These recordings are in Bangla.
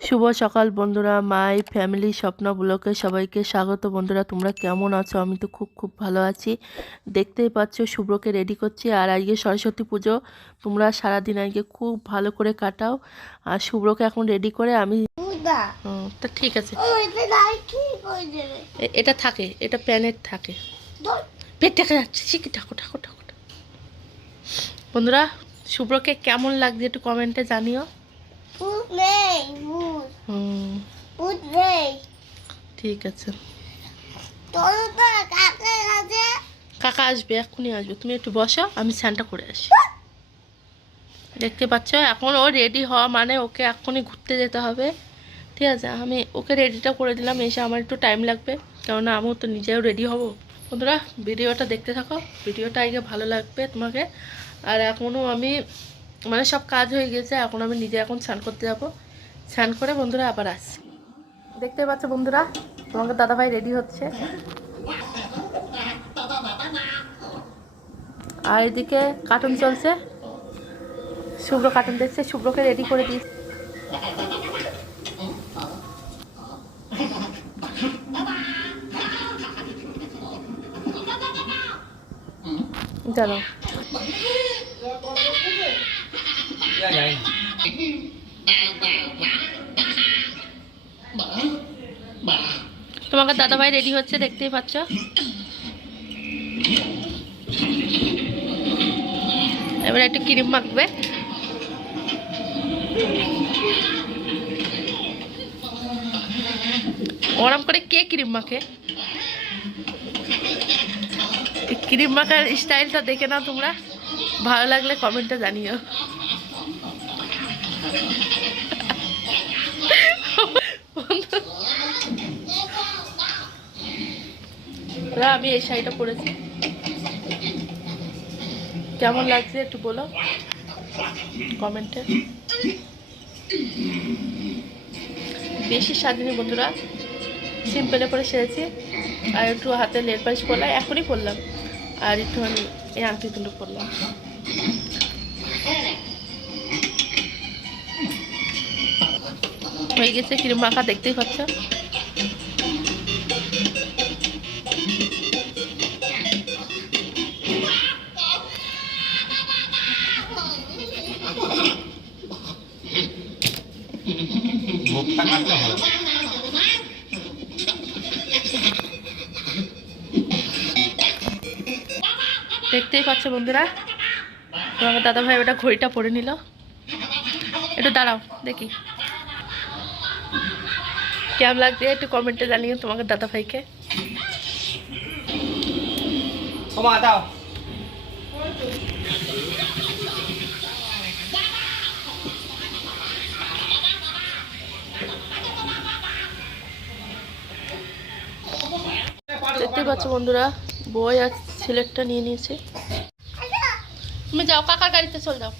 শুভ সকাল বন্ধুরা মাই ফ্যামিলি স্বপ্ন ব্লকে সবাইকে স্বাগত। বন্ধুরা তোমরা কেমন আছো? আমি তো খুব খুব ভালো আছি। দেখতেই পাচ্ছ শুভ্রকে রেডি করছি। আর আজকে সরস্বতী পুজো তোমরা সারাদিন আজকে খুব ভালো করে কাটাও। আর শুভ্রকে এখন রেডি করে আমি তা ঠিক আছে। এটা থাকে এটা প্যানের থাকে। পেট দেখা যাচ্ছে শিখি ঠাকুর ঠাকুর ঠাকুর। বন্ধুরা শুভ্রকে কেমন লাগছে একটু কমেন্টে জানিও। নেই হুম। নেই ঠিক আছে। তোর তো কাকে আছে। কাকা আসবে এক্ষুনি আসবে। তুমি একটু বসো আমি স্নানটা করে আসি। দেখতে পাচ্ছ এখন ও রেডি হওয়া মানে ওকে এক্ষুনি ঘুরতে যেতে হবে। ঠিক আছে আমি ওকে রেডিটা করে দিলাম এসে আমার একটু টাইম লাগবে। কেননা আমিও তো নিজেও রেডি হব। বন্ধুরা ভিডিওটা দেখতে থাকো। ভিডিওটা আগে ভালো লাগবে তোমাকে। আর এখনও আমি মানে সব কাজ হয়ে গেছে, এখন আমি নিজে এখন স্নান করতে যাব। স্নান করে বন্ধুরা আবার আসছি। দেখতে পাচ্ছ বন্ধুরা তোমাকে দাদাভাই রেডি হচ্ছে। আর এদিকে কার্টুন চলছে। শুভ্র কার্টুন দেখছে, শুভ্রকে রেডি করে দিই তোমাকে দাদাভাই রেডি হচ্ছে, দেখতেই পাচ্ছ? এবার একটু ক্রিম মাখবে। ওরম করে কে ক্রিম মাখে? ক্রিম মাখার স্টাইলটা দেখে নাও তোমরা। ভালো লাগলে কমেন্টে জানিও। আমি এই শাড়িটা পরেছি। কেমন লাগছে একটু বলো? কমেন্টে। বেশি সাজিনি বন্ধুরা। সিম্পলে পরে সেরেছি। আর একটু হাতে লেট পালিশ পরলাম। এখনই পরলাম। আর একটুখানি এই আংটি দুটো পরলাম। হয়ে গেছে ক্রিম মাখা দেখতেই পাচ্ছ? দেখতেই পাচ্ছ বন্ধুরা? তোমাকে দাদা ভাই ওটা ঘড়িটা পরে নিল। একটু দাঁড়াও দেখি। কেমন লাগছে? একটু কমেন্টে জানিও তোমাকে দাদা ভাইকে। দেখতেই পাচ্ছ বন্ধুরা বই আর ছেলেরটা নিয়ে নিয়েছে। তুমি যাও কাকার গাড়িতে চল যাও।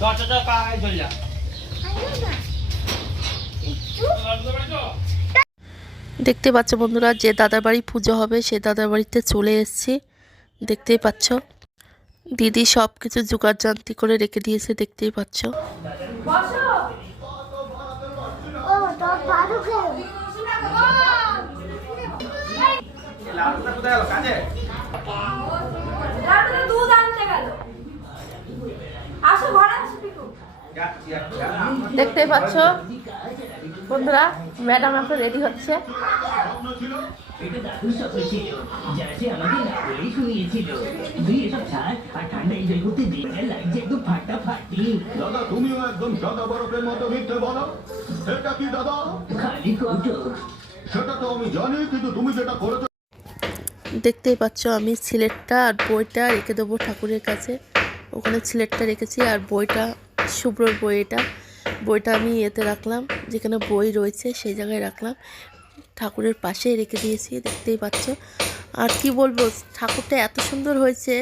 চল চল কাকাই চল যা দেখতে পাচ্ছ বন্ধুরা, যে দাদার বাড়ি পুজো হবে, সে দাদার বাড়িতে চলে এসেছি। দেখতেই পাচ্ছ, দিদি সব কিছু জোগাড় জান্তি করে রেখে দিয়েছে, দেখতেই পাচ্ছ। দেখতেই পাচ্ছ বন্ধুরা ম্যাডাম এখন রেডি হচ্ছে? जैसे আমাকে না বলেই শুনিয়েছিল তুই এসব ছাড় আর ঠান্ডা এনজয় করতে দেখে লাগছে একদম ফাটাফাটি দাদা তুমিও একদম সাদা বরফের মতো মিথ্যে বলো। এটা কি দাদা? সেটা তো আমি জানি কিন্তু তুমি যেটা করেছ দেখতেই পাচ্ছ আমি সিলেটটা আর বইটা রেখে দেবো ঠাকুরের কাছে। ওখানে সিলেটটা রেখেছি আর বইটা শুভ্রর বই এটা। বইটা আমি এতে রাখলাম, যেখানে বই রয়েছে সেই জায়গায় রাখলাম। ঠাকুরের পাশেই রেখে দিয়েছি, দেখতেই পাচ্ছ। আর কি বলব, ঠাকুরটা এত সুন্দর হয়েছে,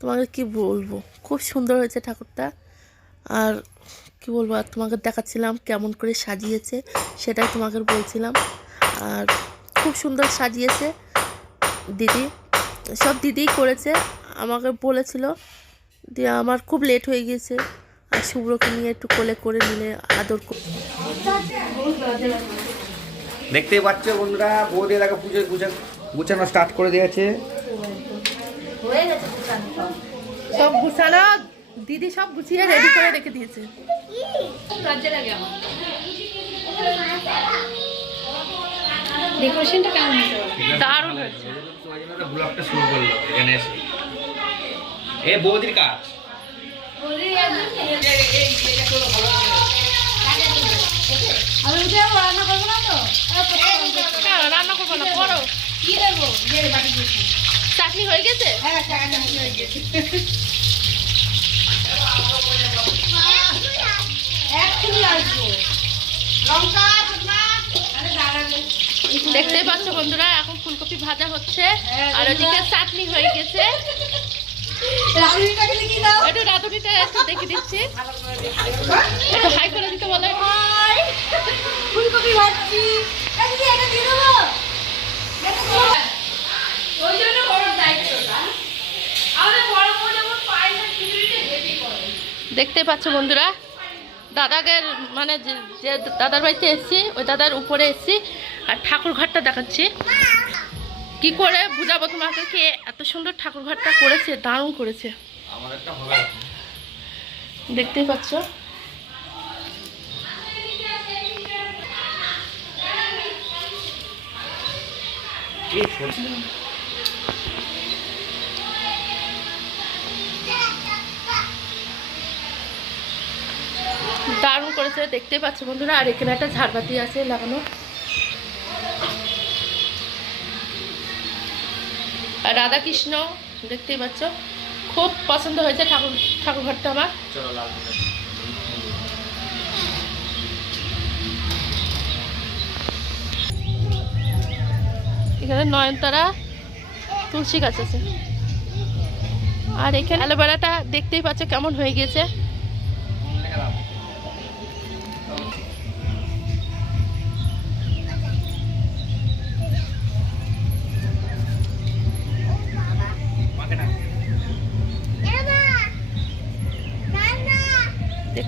তোমাকে কি বলব? খুব সুন্দর হয়েছে ঠাকুরটা। আর কি বলব, আর তোমাকে দেখাচ্ছিলাম কেমন করে সাজিয়েছে, সেটাই তোমাকে বলছিলাম। আর খুব সুন্দর সাজিয়েছে দিদি। সব দিদিই করেছে, আমাকে বলেছিল, দিয়ে, আমার খুব লেট হয়ে গিয়েছে। আর শুভ্রকে নিয়ে একটু কোলে করে নিলে আদর করে দেখতেই পাচ্ছ বন্ধুরা বৌদি এলাকা পুজো গুছা- গুছানো স্টার্ট করে দিয়েছে। সব গুছানো দিদি সব গুছিয়ে রেডি করে রেখে দিয়েছে। ডেকোরেশনটা কেমন হয়েছে? দারুণ হয়েছে। ব্লগটা শুরু করল এখানে এসে। এ বৌদির কাজ। রান্না চাটনি হয়ে গেছে দেখতেই পাচ্ছ বন্ধুরা, এখন ফুলকপি ভাজা হচ্ছে। আর ওদিকে চাটনি হয়ে গেছে। একটু দেখে দিচ্ছি। একটু হাই করে দিতে বলে। ফুলকপি ভাজছি। এই এটা দিয়ে দেবো। ওই জন্য বড় দায়িত্বটা। আমাদের বড় বড় যেমন পায়েসের খিচুড়িটা হেভি করে। দেখতেই পাচ্ছ বন্ধুরা দাদাদের মানে যে- যে দাদার বাড়িতে এসেছি ওই দাদার উপরে এসেছি আর ঠাকুর ঘরটা দেখাচ্ছি। কি করে বুঝাবো তোমাকে কে এত সুন্দর ঠাকুর ঘরটা করেছে দারুণ করেছে। আমার একটা হবে দেখতেই পাচ্ছ। দারুণ করেছে দেখতেই পাচ্ছ বন্ধুরা। আর এখানে একটা ঝাড়বাতি আছে লাগানো। আর রাধা কৃষ্ণ দেখতেই পাচ্ছ। খুব পছন্দ হয়েছে ঠাকুর ঠাকুর ঘরটা আমার এখানে নয়নতারা তুলসী গাছ আছে। আর এখানে অ্যালোভেরাটা দেখতেই পাচ্ছে কেমন হয়ে গেছে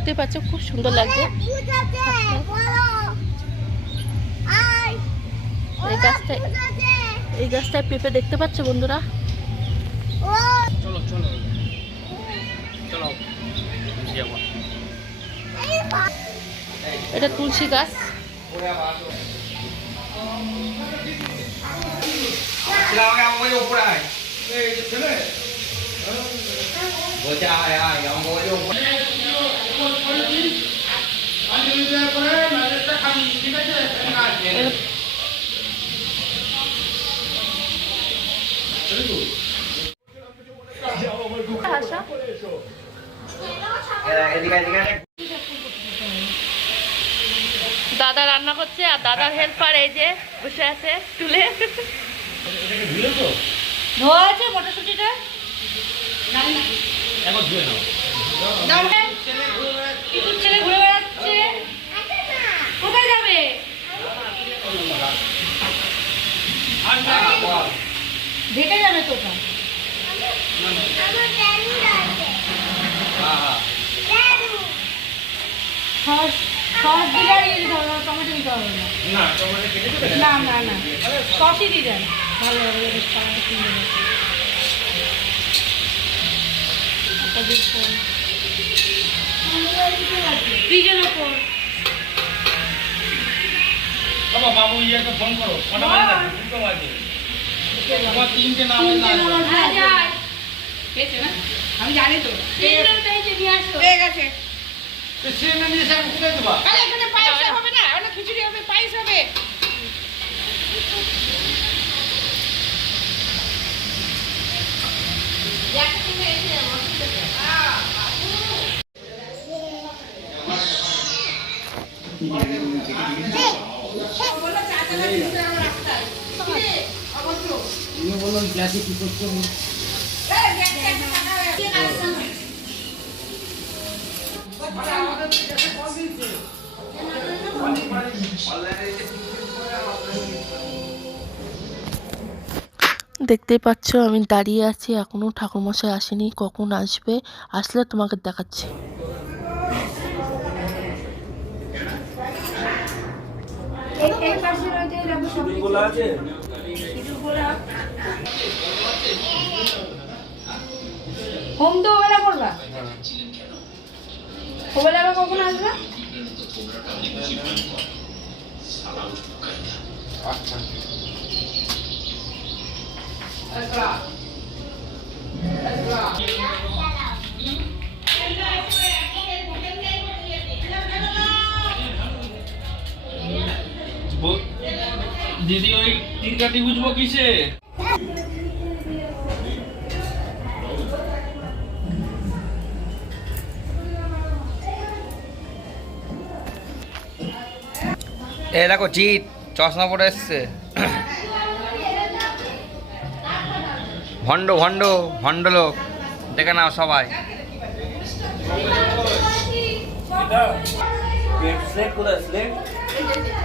দেখতেই পাচ্ছ খুব সুন্দর লাগছে। এই গাছটা এই গাছটায় পেঁপে দেখতে পাচ্ছ বন্ধুরা? চলো চলো। চলো। এটা তুলসী গাছ। উপরে আয়। আয় আমাকে উপরে দাদা রান্না করছে আর দাদার হেল্পার এই যে বসে আছে তুলে ধোয়া আছে মটরশুটিটা নাও দাও রে। ইঁদুর ছেলে ঘুরে বেড়াচ্ছে। কোথায় যাবে? দেখে যাবে তোটা সস সস দিলে হবে না, টমেটো দিতে হবে না না না। না সসই দিয়ে দেন ভালো হবে। ফ্রিজের ওপর বাবা বাবু ইয়েকে ফোন করো। কটা বাজে? দুটো বাজে। তোমার তিনটে না তিনটে নামাজ যায় পেয়েছে না আমি জানি তো। পেয়ে গেছে। সিএমএ নিয়ে স্যার কোথায় দেবা। এখানে পায়েস হবে না ওটা খিচুড়ি হবে পায়েস হবে দেখতেই পাচ্ছ আমি দাঁড়িয়ে আছি এখনও ঠাকুরমশাই আসেনি কখন আসবে? আসলে তোমাকে দেখাচ্ছি। এই পাশে রয়েছে দেখো সব গোলা আছে? কিছু গোলা হোম তো ওবেলা করবা? ওবেলা আবার কখন আসবে? বো- দিদি ওই তিন কাটি বুঝব কিসে? এ দেখো জিৎ চশমা পরে এসছে। ভণ্ড ভণ্ড ভণ্ড লোক। দেখে নাও সবাই।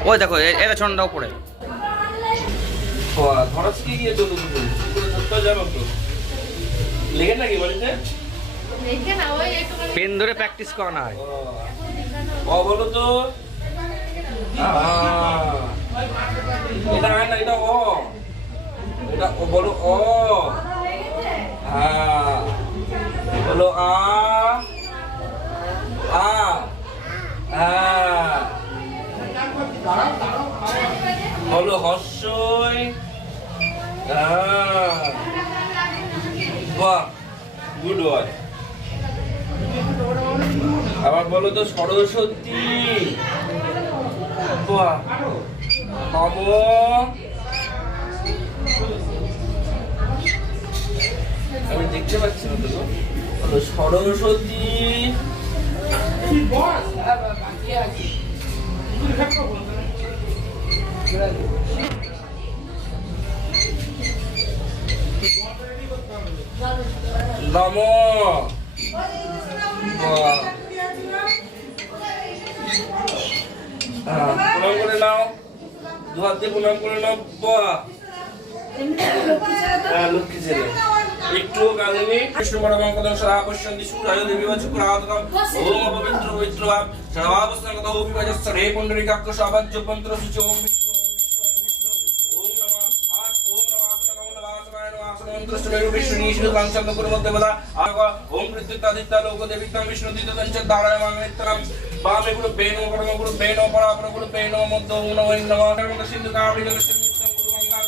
ওই দেখো এ- এটা ছন্দ উপরে। খরচ কি গিয়ে চলতে চলতে যাব তো লেগে নাকি বাড়িতে? পেন ধরে প্র্যাকটিস করা না হয় ও বলো তো। আহ, এটা হয় না এটা ও। এটা ও বলো ও। হ্যাঁ। বলো আ। আ। হ্যাঁ। বলো হর্ষই হ্যাঁ বাহ গুড ওয়াই আবার বলো তো সরস্বতী। বাহ আমি দেখতে পাচ্ছি না তো সরস্বতী। হ্যাঁ, প্রণাম করে নাও দু হাত প্রণাম করে নাও বাহ লক্ষ্মী ছেলে একটু কাঁদেনি কৃষ্ণ পরমাম সদা পশ্যন্তি সুরায় দেবী বচুকুরাতকম ওম অপবিত্র পবিত্র ভাব সর্বাবস্থান কথা ওপি বাজস্য রে পুণ্ডরিকাক্ষ আবাজ্য মন্ত্র সুচ ওম বিষ্ণু ওম বিষ্ণু ওম বিষ্ণু ওম নমঃ আজ ওম নমঃ আসন কমল বাসনায় স্তরে বিষ্ণু নিষ্ণু কাঞ্চন পুর মধ্যে বলা। আগ ওম প্রত্যুত্তাদিত্য লোক দেবিতম বিষ্ণু দিতদঞ্চ দারায় মাঙ্গলিতরম বামে গুরু বেনো পরম গুরু বেনো পরাপর গুরু বেনো মধ্য ওম নমঃ নমঃ। নমঃ সিন্ধু কাবলি জল সিন্ধু গুরু গঙ্গা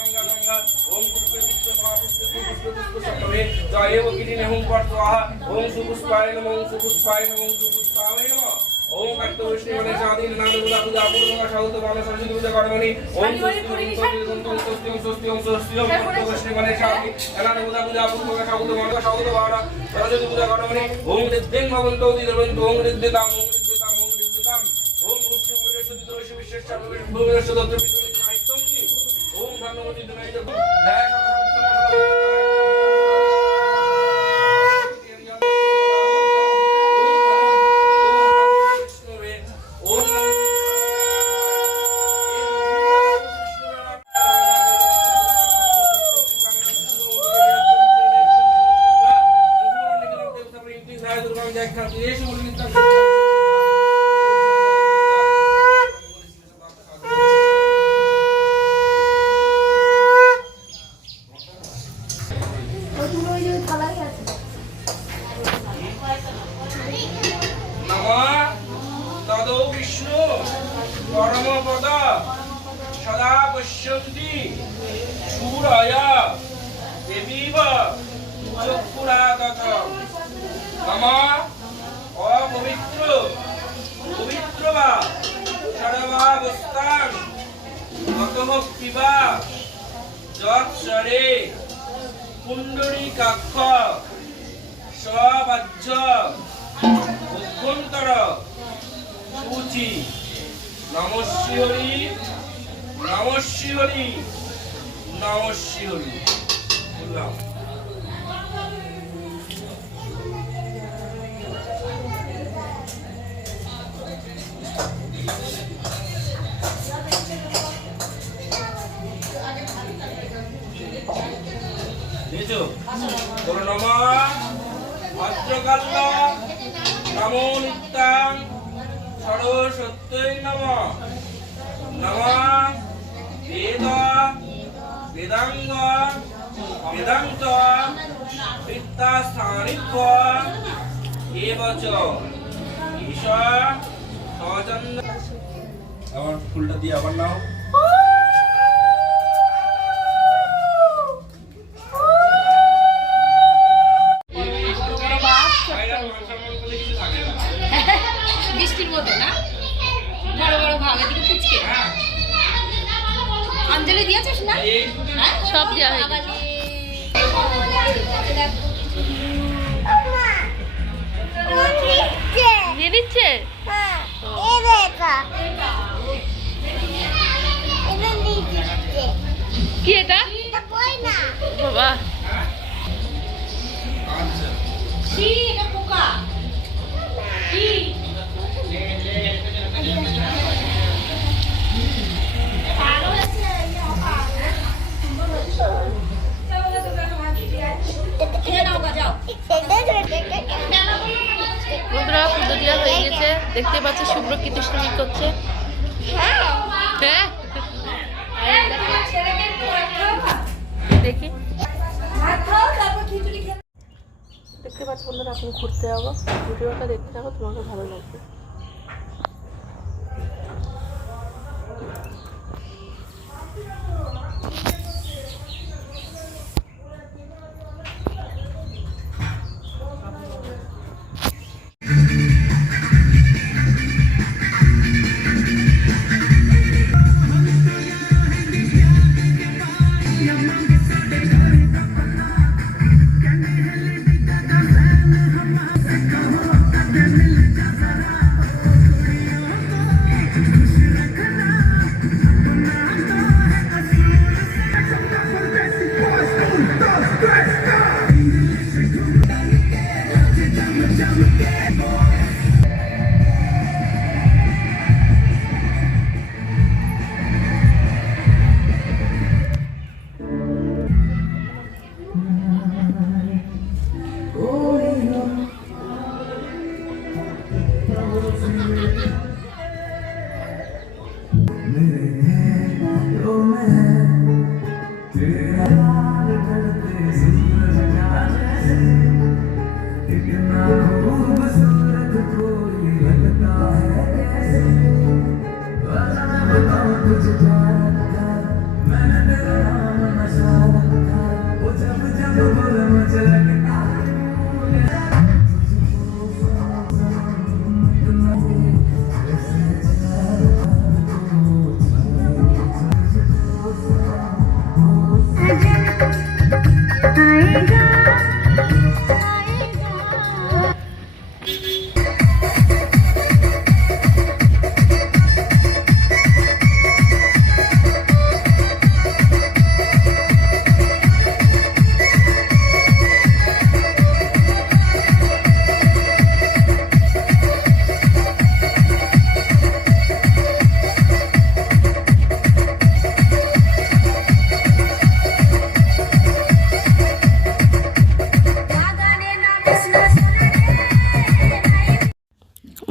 ওম কার্ত বৈষ্ণব মানে স্বাধীন নাম দুর্গা পূজা পূর্ণিমা সাহুত বাম সরস্বতী পূজা কর্মণি ওম স্বস্তি ওম স্বস্তি ওম স্বস্তি ওম কার্ত বৈষ্ণব মানে স্বাধীন এলান পূজা পূজা পূর্ণিমা সাহুত বাম সাহুত বাম সরস্বতী পূজা কর্মণি ওম ঋদ্ধেন ভবন্ত দিদবন্ত ওম ঋদ্ধেতাম ওম ঋদ্ধেতাম ওম ঋদ্ধেতাম ওম মুষ্টি বৈরস্য দিদরস্য বিশ্বের সর্বে ভূমিরস্য দত্ত বিষ্ণু সাহিত্যম ওম ধন্যমতি দুনাই জয় Gracias. পিবা যৎসরে পুণ্ডরীকাক্ষ সবাহ্য অভ্যন্তর সূচি। নমশিহরি নমশিহরি নমশিহরি বললাম। বেদ। বেদাঙ্গ। বেদান্ত। বিদ্যাস্থানিত্ব এবচ। ঈশ্বর সচন্দ আবার ফুলটা দিয়ে আবার নাও। বৃষ্টির মতো না? বড় বড় ভাগ এদিকে পুচকে। হ্যাঁ অঞ্জলি দিয়েছিস না? হ্যাঁ? সব দেওয়া হয়ে দিচ্ছে কি এটা? বাবা। এটা পোকা। হয়ে গেছে। দেখতে পাচ্ছি শুভ্র কি দুষ্টুমি করছে। এখন ঘুরতে যাব। ভিডিওটা দেখতে থাকো তোমাকে ভালো লাগবে।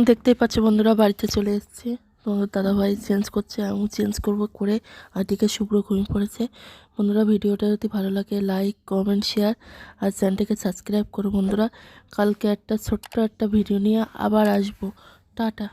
দেখতেই পাচ্ছ বন্ধুরা, বাড়িতে চলে এসছে। তো দাদাভাই চেঞ্জ করছে আমি চেঞ্জ করব করে, আর দিকে শুভ্র ঘুমিয়ে পড়েছে। বন্ধুরা, ভিডিওটা যদি ভালো লাগে লাইক কমেন্ট শেয়ার আর চ্যানেলটাকে সাবস্ক্রাইব করো বন্ধুরা। কালকে একটা ছোট্ট একটা ভিডিও নিয়ে আবার আসব। টাটা।